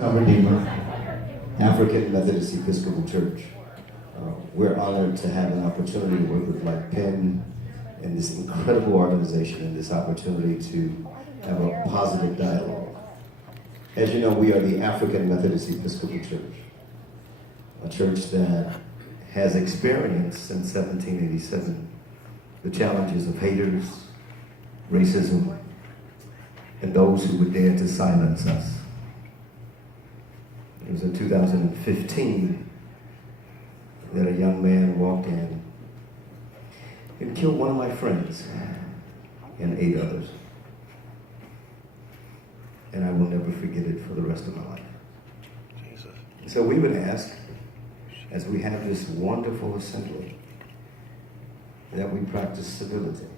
Our Redeemer, African Methodist Episcopal Church. We're honored to have an opportunity to work with Mike Penn and this incredible organization and this opportunity to have a positive dialogue. As you know, we are the African Methodist Episcopal Church, a church that has experienced since 1787 the challenges of haters, racism, and those who would dare to silence us. It was in 2015 that a young man walked in and killed one of my friends and 8 others. And I will never forget it for the rest of my life. Jesus. So we would ask, as we have this wonderful assembly, that we practice civility,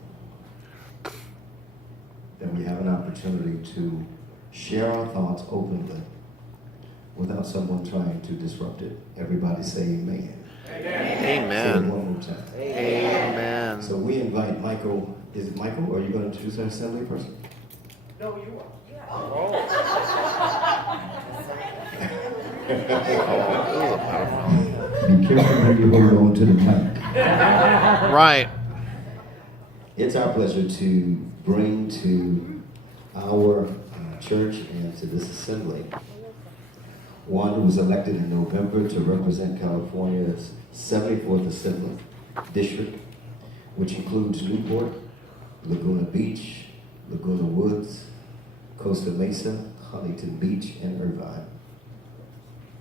that we have an opportunity to share our thoughts openly without someone trying to disrupt it. Everybody say amen. Amen. Say it one more time. Amen. So we invite Michael. Is it Michael, or are you going to introduce our assembly person? No, you are. Be careful when you hold on to the mic. Right. It's our pleasure to bring to our church and to this assembly one who was elected in November to represent California's 74th Assembly District, which includes Newport, Laguna Beach, Laguna Woods, Costa Mesa, Huntington Beach, and Irvine.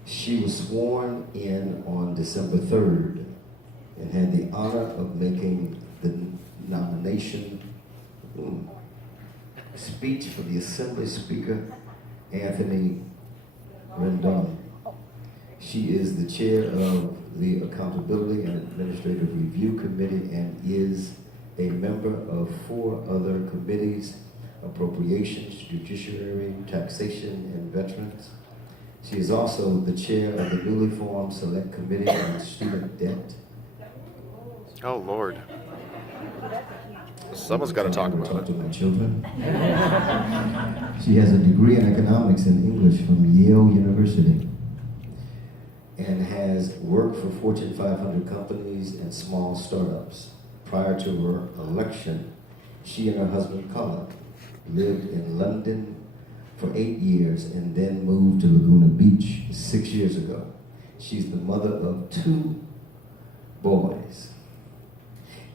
She was sworn in on December 3rd and had the honor of making the nomination speech for the Assembly Speaker, Anthony Rendon. She is the chair of the Accountability and Administrative Review Committee and is a member of 4 other committees: Appropriations, Judiciary, Taxation, and Veterans. She is also the chair of the newly formed Select Committee on Student Debt. Oh, Lord. Someone's got to talk about Talk it. to my children. She has a degree in economics and English from Yale University and has worked for Fortune 500 companies and small startups. Prior to her election, she and her husband Colin lived in London for 8 years and then moved to Laguna Beach 6 years ago. She's the mother of 2 boys.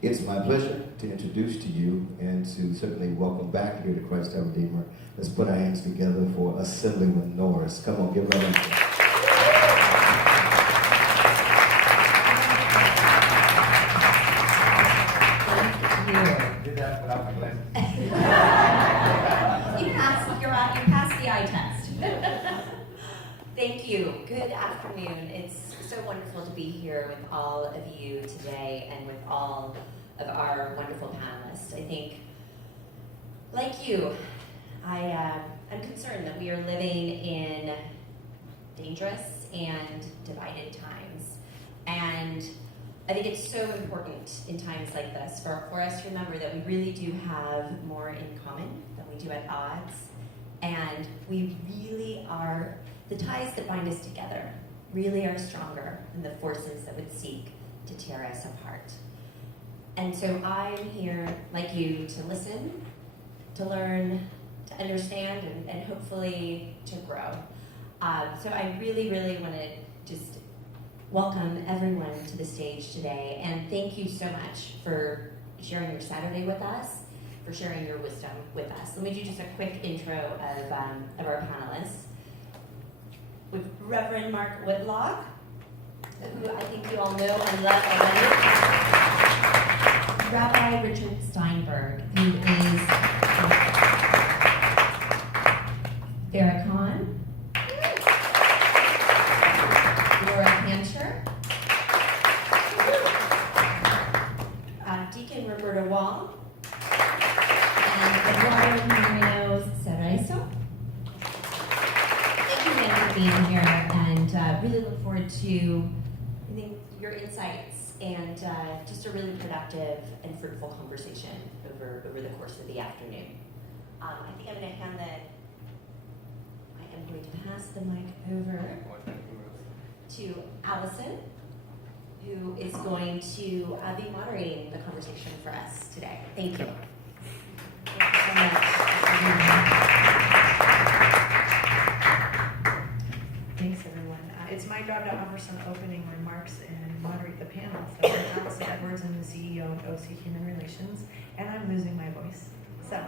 It's my pleasure to introduce to you and to certainly welcome back here to Christ our Redeemer. Let's put our hands together for Assemblywoman Norris. Come on, give her a hand. Did that without my glasses. You passed the eye test. Thank you. Good afternoon. It's so wonderful to be here with all of you today and with all of our wonderful panelists. I think, like you, I'm concerned that we are living in dangerous and divided times. And I think it's so important in times like this for us to remember that we really do have more in common than we do at odds. And we really are, the ties that bind us together really are stronger than the forces that would seek to tear us apart. And so I'm here, like you, to listen, to learn, to understand, and hopefully to grow. So I really, really want to just welcome everyone to the stage today, and thank you so much for sharing your Saturday with us, for sharing your wisdom with us. Let me do just a quick intro of our panelists. With Reverend Mark Whitlock, who I think you all know and love already. Rabbi Richard Steinberg, who is Farrakhan. Laura Kanter. Deacon Roberta Wall. And Eduardo Mario Cerezo. Thank you again for being here, and really look forward to your insights and just a really productive and fruitful conversation over the course of the afternoon. I think I'm going to hand my am going to pass the mic over to Allison, who is going to be moderating the conversation for us today. Thank you. Thank you so much. Thanks, everyone. It's my job to offer some opening remarks and moderate the panel. So I'm Allison Edwards, I'm the CEO of OC Human Relations, and I'm losing my voice. So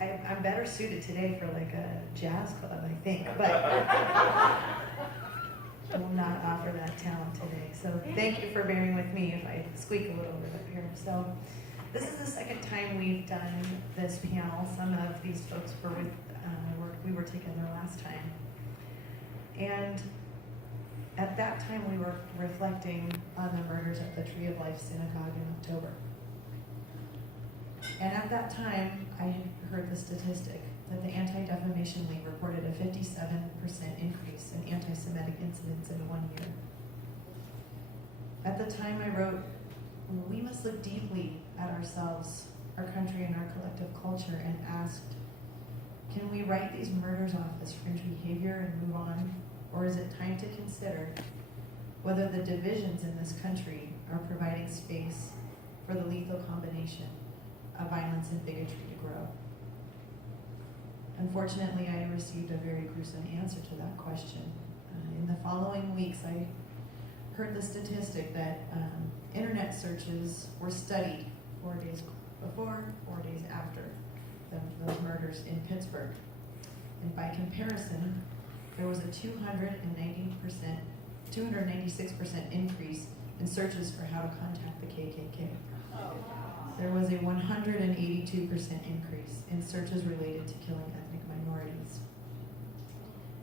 I'm better suited today for like a jazz club, I think, but I will not offer that talent today. So thank you for bearing with me if I squeak a little bit up here. So this is the second time we've done this panel. Some of these folks were with, we were together last time. And at that time we were reflecting on the murders at the Tree of Life Synagogue in October. And at that time, I had heard the statistic that the Anti-Defamation League reported a 57% increase in anti-Semitic incidents in 1 year. At the time I wrote, we must look deeply at ourselves, our country, and our collective culture and asked, can we write these murders off as fringe behavior and move on? Or is it time to consider whether the divisions in this country are providing space for the lethal combination of violence and bigotry to grow? Unfortunately, I received a very gruesome answer to that question. In the following weeks, I heard the statistic that internet searches were studied 4 days before, 4 days after those murders in Pittsburgh. And by comparison, there was a 296% increase in searches for how to contact the KKK. There was a 182% increase in searches related to killing ethnic minorities.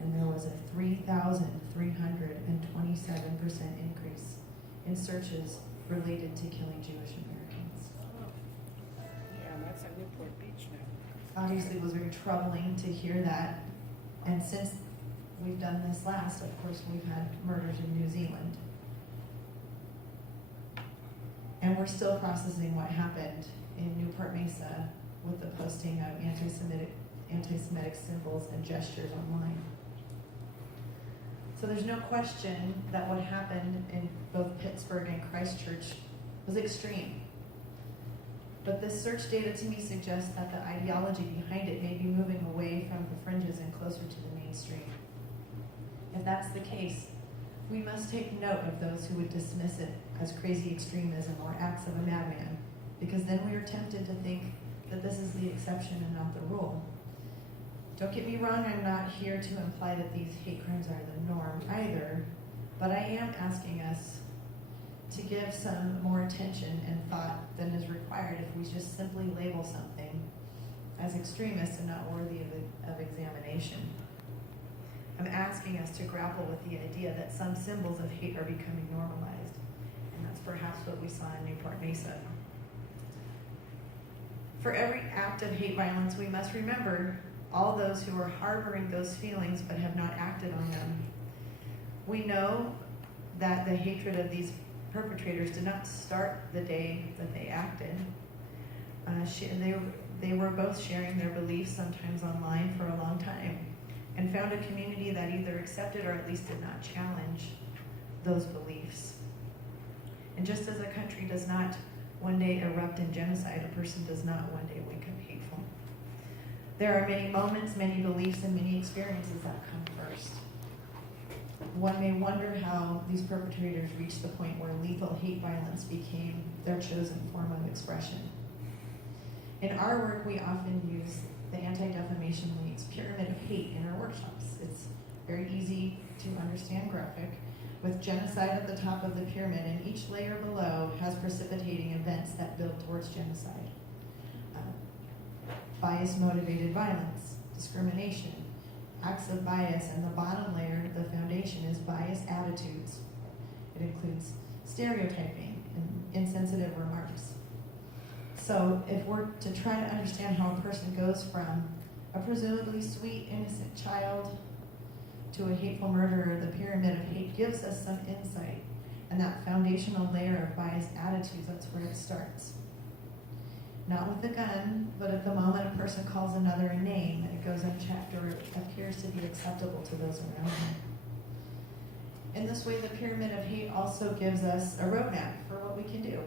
And there was a 3,327% increase in searches related to killing Jewish Americans. Yeah, that's at Newport Beach now. Obviously, it was very troubling to hear that. And since we've done this last, of course, we've had murders in New Zealand. And we're still processing what happened in Newport Mesa with the posting of anti-Semitic symbols and gestures online. So there's no question that what happened in both Pittsburgh and Christchurch was extreme. But this search data to me suggests that the ideology behind it may be moving away from the fringes and closer to the mainstream. If that's the case, we must take note of those who would dismiss it as crazy extremism or acts of a madman, because then we are tempted to think that this is the exception and not the rule. Don't get me wrong, I'm not here to imply that these hate crimes are the norm either, but I am asking us to give some more attention and thought than is required if we just simply label something as extremist and not worthy of examination. I'm asking us to grapple with the idea that some symbols of hate are becoming normalized, and that's perhaps what we saw in Newport Mesa. For every act of hate violence, we must remember all those who are harboring those feelings but have not acted on them. We know that the hatred of these perpetrators did not start the day that they acted. They were both sharing their beliefs, sometimes online, for a long time, and found a community that either accepted or at least did not challenge those beliefs. And just as a country does not one day erupt in genocide, a person does not one day wake up hateful. There are many moments, many beliefs, and many experiences that come first. One may wonder how these perpetrators reached the point where lethal hate violence became their chosen form of expression. In our work, we often use the Anti-Defamation League's pyramid of hate in our workshops. It's very easy to understand graphic, with genocide at the top of the pyramid, and each layer below has precipitating events that build towards genocide. Bias-motivated violence, discrimination, acts of bias, and the bottom layer, the foundation, is biased attitudes. It includes stereotyping and insensitive remarks. So if we're to try to understand how a person goes from a presumably sweet, innocent child to a hateful murderer, the pyramid of hate gives us some insight. And that foundational layer of biased attitudes, that's where it starts. not with a gun, but at the moment a person calls another a name, it goes unchecked or it appears to be acceptable to those around them. In this way, the pyramid of hate also gives us a roadmap for what we can do.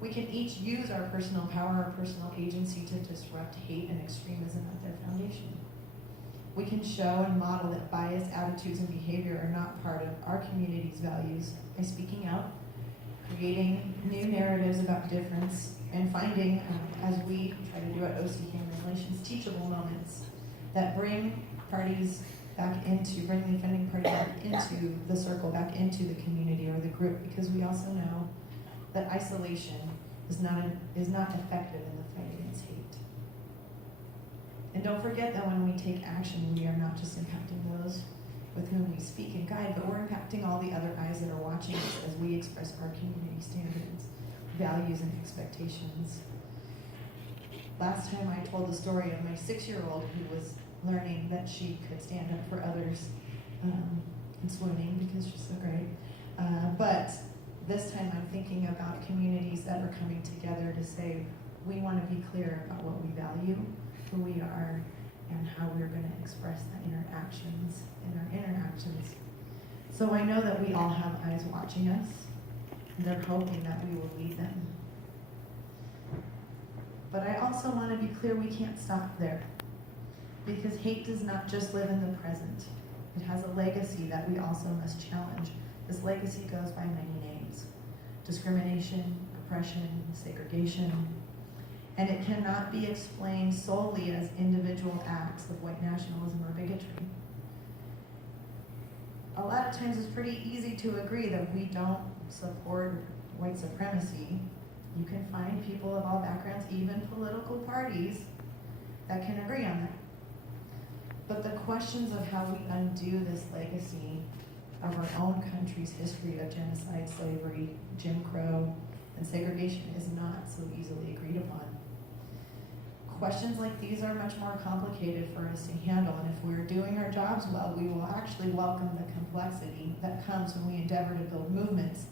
We can each use our personal power, our personal agency to disrupt hate and extremism at their foundation. We can show and model that biased attitudes and behavior are not part of our community's values by speaking out, creating new narratives about difference, and finding, as we try to do at OC Human Relations, teachable moments that bring the offending party back into the circle, back into the community or the group, because we also know that isolation is not effective in the fight against hate. And don't forget that when we take action, we are not just impacting those with whom we speak and guide, but we're impacting all the other eyes that are watching us as we express our community standards, values, and expectations. Last time I told the story of my 6-year-old who was learning that she could stand up for others and swooning because she's so great. But this time I'm thinking about communities that are coming together to say, we want to be clear about what we value, who we are, and how we're going to express that in our actions. So I know that we all have eyes watching us, and they're hoping that we will lead them. But I also want to be clear we can't stop there, because hate does not just live in the present. It has a legacy that we also must challenge. This legacy goes by many names: discrimination, oppression, segregation, and it cannot be explained solely as individual acts of white nationalism or bigotry. A lot of times it's pretty easy to agree that we don't support white supremacy. You can find people of all backgrounds, even political parties, that can agree on that. But the questions of how we undo this legacy of our own country's history of genocide, slavery, Jim Crow, and segregation is not so easily agreed upon. Questions like these are much more complicated for us to handle, and if we're doing our jobs well, we will actually welcome the complexity that comes when we endeavor to build movements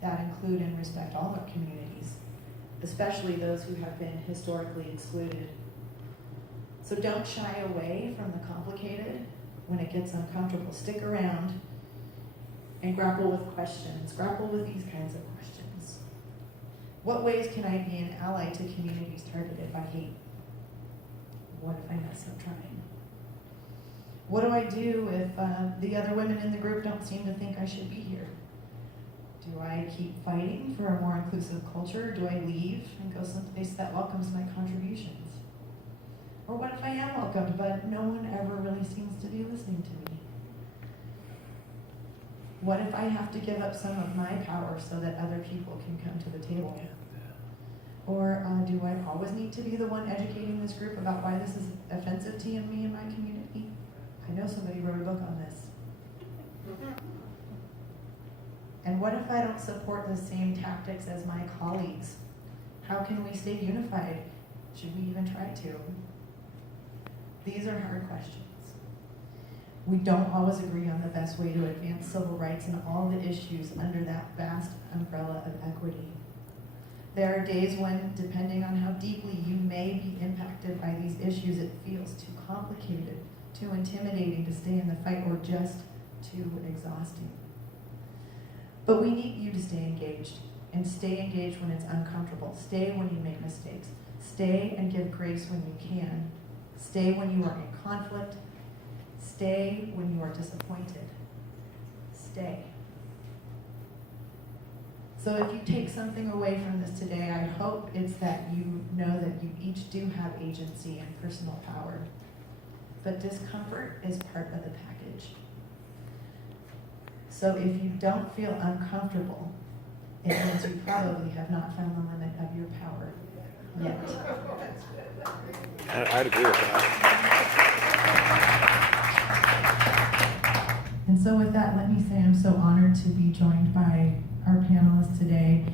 that include and respect all our communities, especially those who have been historically excluded. So don't shy away from the complicated when it gets uncomfortable. Stick around and grapple with questions. Grapple with these kinds of questions. What ways can I be an ally to communities targeted by hate? What if I mess up trying? What do I do if the other women in the group don't seem to think I should be here? Do I keep fighting for a more inclusive culture? Do I leave and go someplace that welcomes my contributions? Or what if I am welcomed, but no one ever really seems to be listening to me? What if I have to give up some of my power so that other people can come to the table? Or do I always need to be the one educating this group about why this is offensive to me and my community? I know somebody wrote a book on this. And what if I don't support the same tactics as my colleagues? How can we stay unified? Should we even try to? These are hard questions. We don't always agree on the best way to advance civil rights and all the issues under that vast umbrella of equity. There are days when, depending on how deeply you may be impacted by these issues, it feels too complicated, too intimidating to stay in the fight, or just too exhausting. But we need you to stay engaged, and stay engaged when it's uncomfortable. Stay when you make mistakes. Stay and give grace when you can. Stay when you are in conflict. Stay when you are disappointed. Stay. So if you take something away from this today, I hope it's that you know that you each do have agency and personal power. But discomfort is part of the package. So if you don't feel uncomfortable, it means you probably have not found the limit of your power yet. I'd agree with that. And so with that, let me say I'm so honored to be joined by our panelists today.